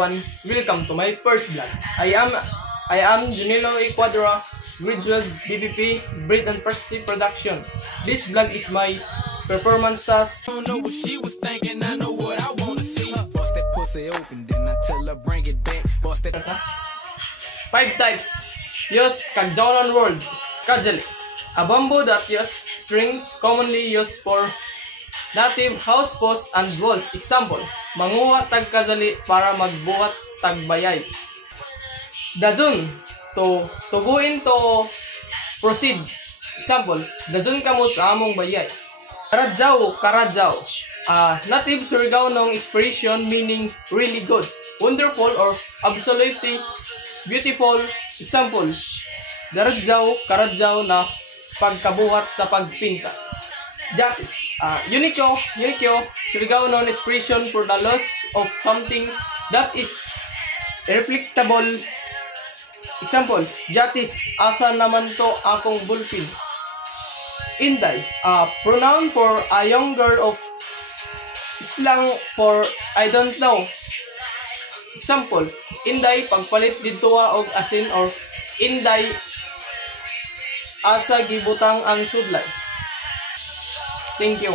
everyone, welcome to my first vlog. I am Junilo Ecuador, grade 12 BPP, Breed and Persty Production. This vlog is my performance task. I don't know what she was thinking, I know what I want to see. Bust that pussy open, then I tell her bring it back. Bust that. 5 types. Use Kagjaonan word. Kajali. A bamboo that uses strings commonly used for native house posts and walls. Example, manguha tag kajali para magbuhat tag bayay. Dazun, tuguin to proceed. Example, dazun kamo sa among bayay. Karadjaw. Native Surigao expression meaning really good, wonderful, or absolutely beautiful. Example, karadjaw na pagkabuhat sa pagpinta. Jatis, unikyo, Surigao expression for the loss of something that is irreflectable. Example, Jatis, asa naman to akong bulpin. Inday, pronoun for a young girl of slang for I don't know. Example, Inday, pagpalit dito og asin, or Inday, asa gibutang ang sudlay. Thank you.